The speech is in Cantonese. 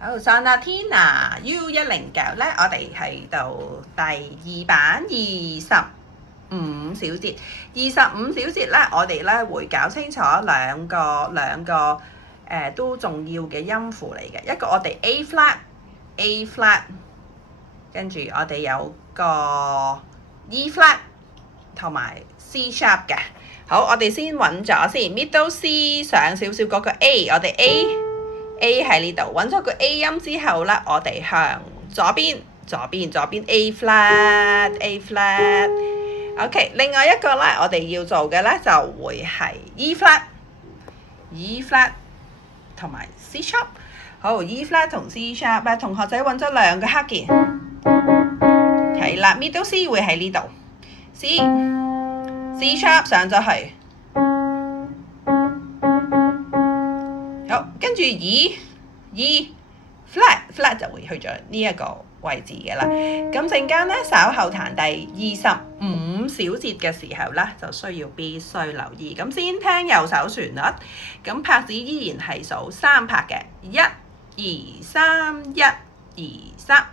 好，Sonatina U109咧，我哋係到第2版25小節。25小節咧，我哋咧會搞清楚兩個都重要嘅音符嚟嘅。一個我哋 A flat， 跟住我哋有個 E flat 同埋 C sharp 嘅。好，我哋先揾咗先 ，middle C 上少少嗰個 A， 我哋 A 喺呢度，揾咗個 A 音之後咧，我哋向左邊 A flat。OK， 另外一個咧，我哋要做嘅咧就會係 E flat 同埋 C sharp。好 ，E flat 同 C sharp 咧，同學仔揾咗兩個黑鍵，係啦 ，middle C 會喺呢度 ，C sharp 上咗去。好，跟住 E flat 就會去咗呢一個位置嘅啦。咁陣間咧，稍後彈第25小節嘅時候咧，就必須留意。咁先聽右手旋律，咁拍子依然係數3拍嘅，1、2、3，1、2、3。